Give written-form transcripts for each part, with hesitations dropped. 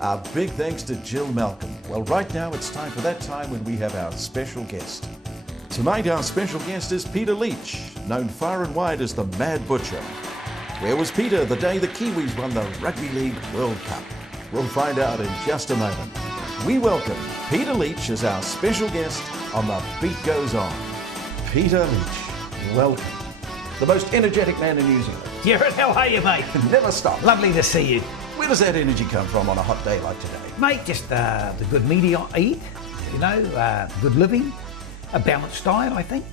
Our big thanks to Jill Malcolm. Well, right now it's time for that time when we have our special guest. Tonight our special guest is Peter Leech, known far and wide as the Mad Butcher. Where was Peter the day the Kiwis won the Rugby League World Cup? We'll find out in just a moment. We welcome Peter Leech as our special guest on The Beat Goes On. Peter Leech, welcome. The most energetic man in New Zealand. Gerard, how are you, mate? Never stop. Lovely to see you. Where does that energy come from on a hot day like today? Mate, just the good meat I eat, you know, good living, a balanced diet, I think,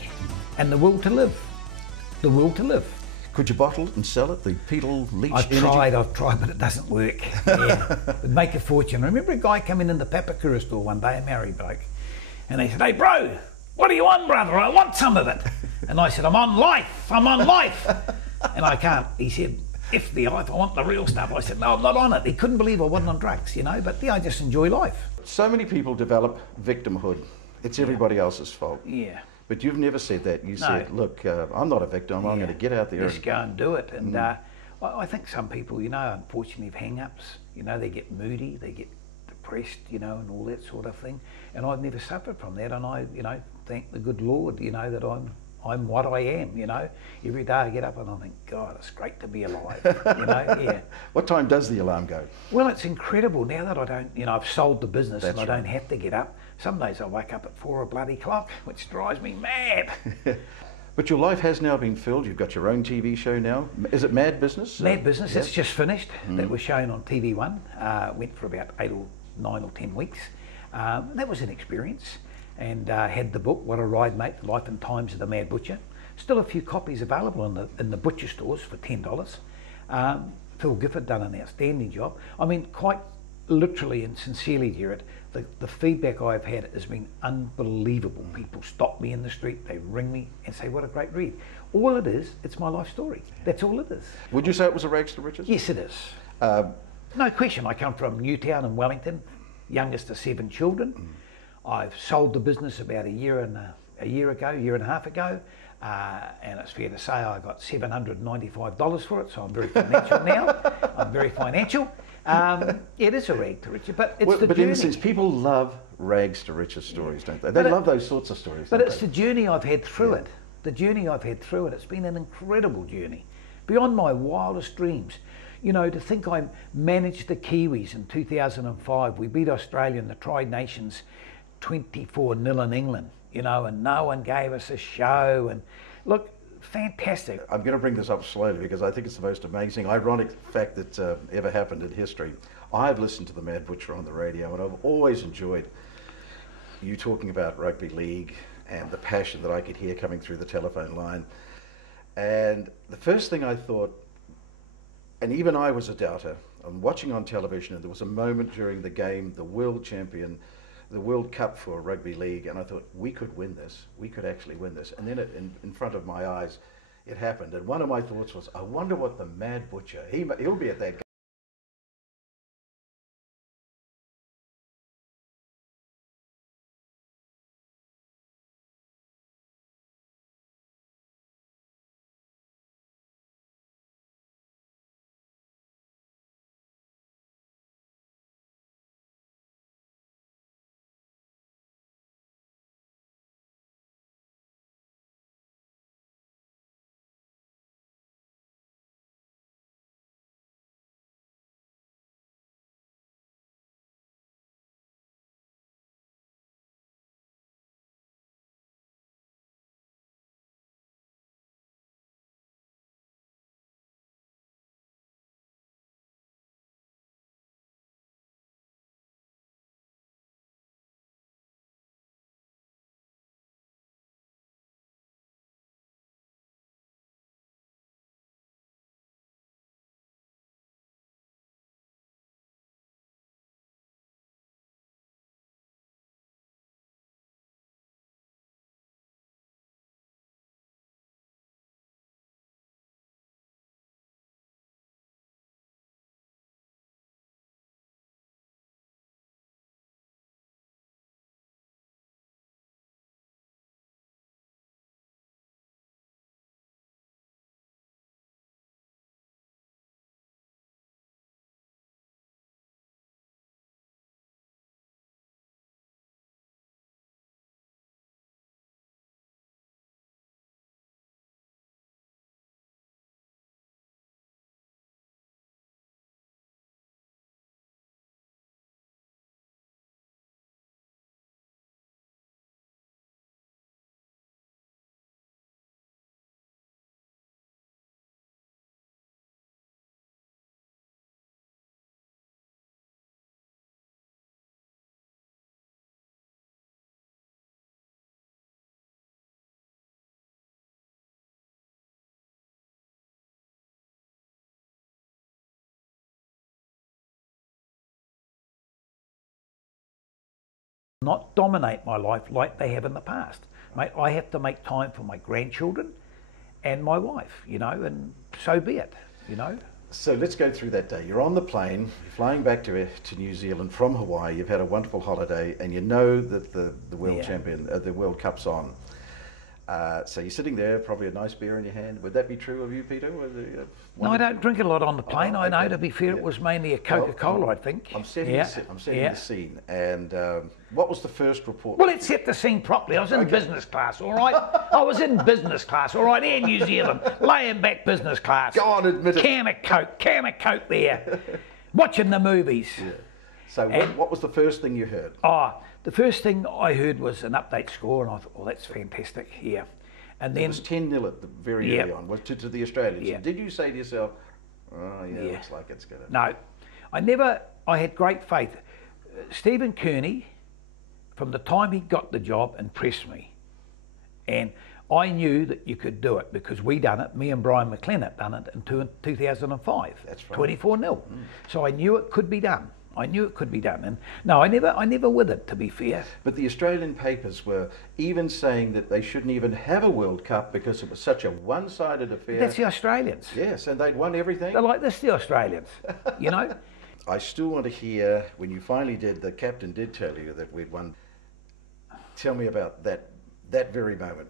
and the will to live. The will to live. Could you bottle it and sell it, the Peter Leech energy? I've tried, but it doesn't work. Yeah, it'd make a fortune. I remember a guy coming in the Papakura store one day, a married bloke, and he said, "Hey bro, what are you on, brother? I want some of it." And I said, I'm on life. And I can't. He said, "F the life, I want the real stuff." I said, "No, I'm not on it." He couldn't believe I wasn't on drugs, you know, but yeah, I just enjoy life. So many people develop victimhood. It's everybody else's fault. Yeah. But you've never said that. You said, look, I'm not a victim. I'm going to get out there. Just go and do it. And I think some people, you know, unfortunately have hang-ups. You know, they get moody, they get depressed, you know, and all that sort of thing. And I've never suffered from that. And I, you know, thank the good Lord, you know, that I'm what I am, you know. Every day I get up and I think, God, it's great to be alive, you know, yeah. What time does the alarm go? Well, it's incredible now that I don't, you know, I've sold the business. That's and I don't have to get up. Some days I wake up at 4 o'clock, which drives me mad. But your life has now been filled. You've got your own TV show now. Is it Mad Business? Mad Business, yeah. It's just finished. That was shown on TV1. Went for about 9 or 10 weeks. That was an experience. And had the book, What a Ride Mate, The Life and Times of the Mad Butcher. Still a few copies available in the butcher stores for $10. Phil Gifford done an outstanding job. I mean, quite literally and sincerely, Gerard, the feedback I've had has been unbelievable. People stop me in the street, they ring me and say, what a great read. All it is, it's my life story. That's all it is. Would you say it was a rags to riches? Yes, it is. No question. I come from Newtown in Wellington, youngest of 7 children. I've sold the business about a year and a half ago, and it's fair to say I got $795 for it, so I'm very financial now. I'm very financial. It is a rag to riches, but it's the journey. But in a sense, people love rags to riches stories, don't they? They love those sorts of stories. But it's the journey I've had through it. The journey I've had through it. It's been an incredible journey, beyond my wildest dreams. You know, to think I managed the Kiwis in 2005. We beat Australia in the Tri-Nations 24-0 in England, you know, and no one gave us a show. And look, fantastic. I'm going to bring this up slowly because I think it's the most amazing, ironic fact that ever happened in history. I've listened to the Mad Butcher on the radio, and I've always enjoyed you talking about rugby league and the passion that I could hear coming through the telephone line. And the first thing I thought, and even I was a doubter, I'm watching on television, and there was a moment during the game, the World Cup for rugby league, and I thought, we could win this. We could actually win this. And then in front of my eyes, it happened. And one of my thoughts was, I wonder what the Mad Butcher, he'll be at that not dominate my life like they have in the past. Mate, I have to make time for my grandchildren and my wife, you know, and so be it, you know. So let's go through that day. You're on the plane, you're flying back to New Zealand from Hawaii, you've had a wonderful holiday, and you know that the world the World Cup's on. So you're sitting there, probably a nice beer in your hand. Would that be true of you, Peter? No, I don't drink a lot on the plane. I know, to be fair, it was mainly a Coca-Cola, I think. I'm setting the scene. And what was the first report? Well, let's set the scene properly. I was in business class, all right? I was in business class, all right, Air New Zealand, laying back business class. Go on, admit it. Can of Coke there, watching the movies. Yeah. So what was the first thing you heard? The first thing I heard was an update score, and I thought, well, that's fantastic, yeah. And then it was 10-0 at the very early on, to the Australians. Yeah. Did you say to yourself, oh, yeah, looks like it's going to... No, I had great faith. Stephen Kearney, from the time he got the job, impressed me. And I knew that you could do it because we done it, me and Brian McLennan had done it in 2005. That's right. 24-0. So I knew it could be done. I knew it could be done, and no, I never with it, to be fair. But the Australian papers were even saying that they shouldn't even have a World Cup because it was such a one-sided affair. That's the Australians. Yes, and they'd won everything. They're like this, the Australians, you know. I still want to hear, when you finally did, the captain did tell you that we'd won. Tell me about that very moment.